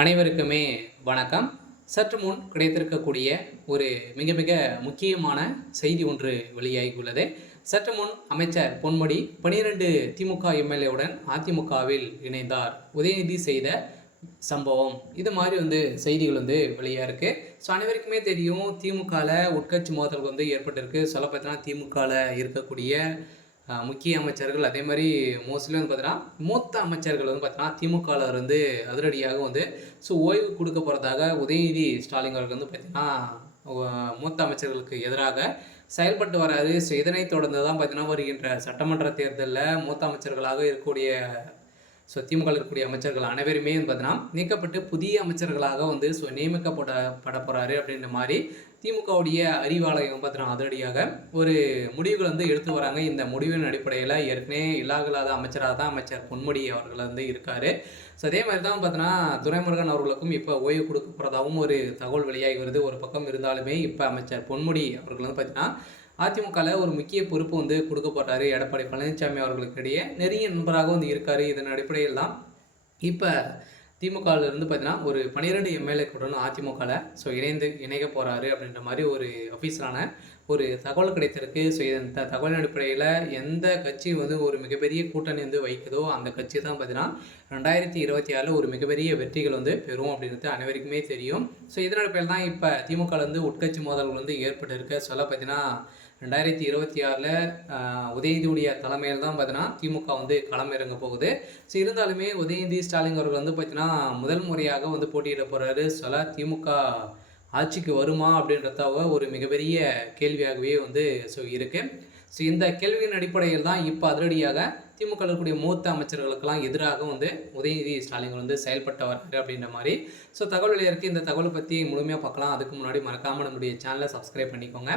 அனைவருக்குமே வணக்கம். சற்று முன் கிடைத்திருக்கக்கூடிய ஒரு மிக மிக முக்கியமான செய்தி ஒன்று வெளியாகியுள்ளது. சற்று முன் அமைச்சர் பொன்முடி பனிரெண்டு திமுக எம்எல்ஏவுடன் அதிமுகவில் இணைந்தார். உதயநிதி செய்த சம்பவம். இது மாதிரி வந்து செய்திகள் வந்து வெளியாக இருக்குது ஸோ அனைவருக்குமே தெரியும் திமுகவில் உட்கட்சி மோதல் வந்து ஏற்பட்டிருக்கு. சொல்ல பார்த்தீங்கன்னா திமுகவில் இருக்கக்கூடிய முக்கிய அமைச்சர்கள் அதே மாதிரி மோஸ்ட்லி வந்து பார்த்தீங்கன்னா மூத்த அமைச்சர்கள் வந்து பார்த்தீங்கன்னா திமுகவில் இருந்து அதிரடியாக வந்து ஸோ ஓய்வு கொடுக்க போகிறதாக உதயநிதி ஸ்டாலின் அவர்கள் வந்து பார்த்தீங்கன்னா மூத்த அமைச்சர்களுக்கு எதிராக செயல்பட்டு வராது ஸோ இதனைத் தொடர்ந்து தான் பார்த்தீங்கன்னா வருகின்ற சட்டமன்ற தேர்தலில் மூத்த அமைச்சர்களாக இருக்கக்கூடிய ஸோ திமுக இருக்கக்கூடிய அமைச்சர்கள் அனைவருமே வந்து பார்த்தீங்கன்னா நீக்கப்பட்டு புதிய அமைச்சர்களாக வந்து ஸோ நியமிக்கப்பட பட போகிறாரு அப்படின்ற மாதிரி திமுகவுடைய அறிவாலயம் பார்த்தீங்கன்னா அதிரடியாக ஒரு முடிவுகள் வந்து எடுத்து வராங்க. இந்த முடிவின் அடிப்படையில் ஏற்கனவே இல்லாகலாத அமைச்சராக தான் அமைச்சர் பொன்முடி அவர்கள் வந்து இருக்கார். ஸோ அதே மாதிரி தான் பார்த்தீங்கன்னா துரைமுருகன் அவர்களுக்கும் இப்போ ஓய்வு கொடுக்க போகிறதாகவும் ஒரு தகவல் வெளியாகி வருது. ஒரு பக்கம் இருந்தாலுமே இப்போ அமைச்சர் பொன்முடி அவர்கள் வந்து பார்த்தீங்கன்னா அதிமுகவில் ஒரு முக்கிய பொறுப்பு வந்து கொடுக்க போறாரு எடப்பாடி பழனிசாமி அவர்களுக்கு இடையே நெருங்கிய நண்பராக வந்து இருக்காரு. இதன் அடிப்படையில் தான் இப்போ திமுகவில் இருந்து பார்த்தீங்கன்னா ஒரு பன்னிரெண்டு எம்எல்ஏக்குடன் அதிமுகவில் ஸோ இணைந்து இணைக்க போகிறாரு அப்படின்ற மாதிரி ஒரு அஃபீஸரான ஒரு தகவல் கிடைத்திருக்கு. ஸோ இந்த தகவலின் அடிப்படையில் எந்த கட்சி வந்து ஒரு மிகப்பெரிய கூட்டணி வந்து வைக்குதோ அந்த கட்சி தான் பார்த்தீங்கன்னா ரெண்டாயிரத்தி இருபத்தி ஆறில் ஒரு மிகப்பெரிய வெற்றிகள் வந்து பெறும் அப்படின்றது அனைவருக்குமே தெரியும். ஸோ இதன் அடிப்படையில் தான் இப்போ திமுகவில் வந்து உட்கட்சி மோதல்கள் வந்து ஏற்பட்டிருக்க. சொல்ல பார்த்தீங்கன்னா ரெண்டாயிரத்தி இருபத்தி ஆறில் உதயநிதியுடைய தலைமையில் தான் பார்த்தீங்கன்னா திமுக வந்து களம் இறங்க போகுது. ஸோ இருந்தாலுமே உதயநிதி ஸ்டாலின் அவர்கள் வந்து பார்த்தீங்கன்னா முதல் முறையாக வந்து போட்டியிட போகிறாரு சொல்ல திமுக ஆட்சிக்கு வருமா அப்படின்றதாவ ஒரு மிகப்பெரிய கேள்வியாகவே வந்து ஸோ இருக்குது ஸோ இந்த கேள்வியின் அடிப்படையில் தான் இப்போ அதிரடியாக திமுக இருக்கக்கூடிய மூத்த அமைச்சர்களுக்கெல்லாம் எதிராக வந்து உதயநிதி ஸ்டாலின் வந்து செயல்பட்டு வர்றாரு அப்படின்ற மாதிரி. ஸோ தகவல் இருக்குது இந்த தகவலை பற்றி முழுமையாக பார்க்கலாம். அதுக்கு முன்னாடி மறக்காமல் நம்முடைய சேனலை சப்ஸ்கிரைப் பண்ணிக்கோங்க.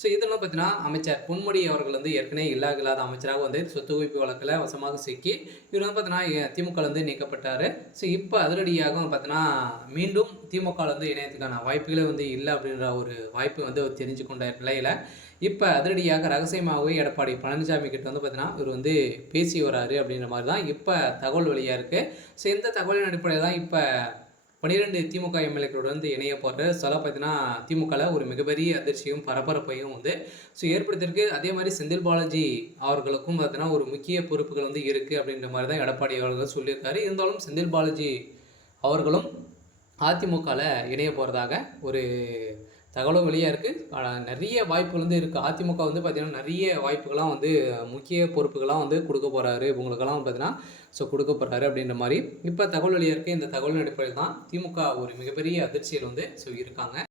ஸோ இதெல்லாம் பார்த்தீங்கன்னா அமைச்சர் பொன்முடி அவர்கள் வந்து ஏற்கனவே இல்லா இல்லாத அமைச்சராக வந்து சொத்து குவிப்பு வழக்கில் வசமாக சிக்கி இவர் வந்து பார்த்தீங்கன்னா திமுக வந்து நீக்கப்பட்டார். ஸோ இப்போ அதிரடியாக பார்த்தீங்கன்னா மீண்டும் திமுக வந்து இணையத்துக்கான வாய்ப்புகளே வந்து இல்லை அப்படின்ற ஒரு வாய்ப்பு வந்து அவர் தெரிஞ்சு கொண்ட நிலையில். இப்போ அதிரடியாக ரகசியமாகவே எடப்பாடி பழனிசாமி கிட்ட வந்து பார்த்தீங்கன்னா இவர் வந்து பேசி வராரு அப்படின்ற மாதிரி தான் இப்போ தகவல் வழியாக இருக்குது ஸோ இந்த தகவலின் அடிப்படையில் தான் இப்போ பன்னிரெண்டு திமுக எம்எல்ஏக்களோட வந்து இணைய போடுற சொல்ல பார்த்தீங்கன்னா திமுகவில் ஒரு மிகப்பெரிய அதிர்ச்சியும் பரபரப்பையும் வந்து ஸோ ஏற்படுத்தியிருக்கு. அதே மாதிரி செந்தில் பாலாஜி அவர்களுக்கும் பார்த்தீங்கன்னா ஒரு முக்கிய பொறுப்புகள் வந்து இருக்குது அப்படின்ற மாதிரி தான் எடப்பாடி அவர்கள் சொல்லியிருக்காரு. இருந்தாலும் செந்தில் பாலாஜி அவர்களும் அதிமுகவில் இணைய போகிறதாக ஒரு தகவலும் வெளியாக இருக்குது நிறைய வாய்ப்புகள் வந்து இருக்குது அதிமுக வந்து பார்த்திங்கன்னா நிறைய வாய்ப்புகள்லாம் வந்து முக்கிய பொறுப்புகள்லாம் வந்து கொடுக்க போகிறாரு இவங்களுக்கெல்லாம் பார்த்தீங்கன்னா ஸோ கொடுக்க போகிறாரு அப்படின்ற மாதிரி. இப்போ தகவல் வெளியாக இருக்குது இந்த தகவலின் அடிப்படையில் தான் திமுக ஒரு மிகப்பெரிய அதிர்ச்சியில் வந்து ஸோ இருக்காங்க.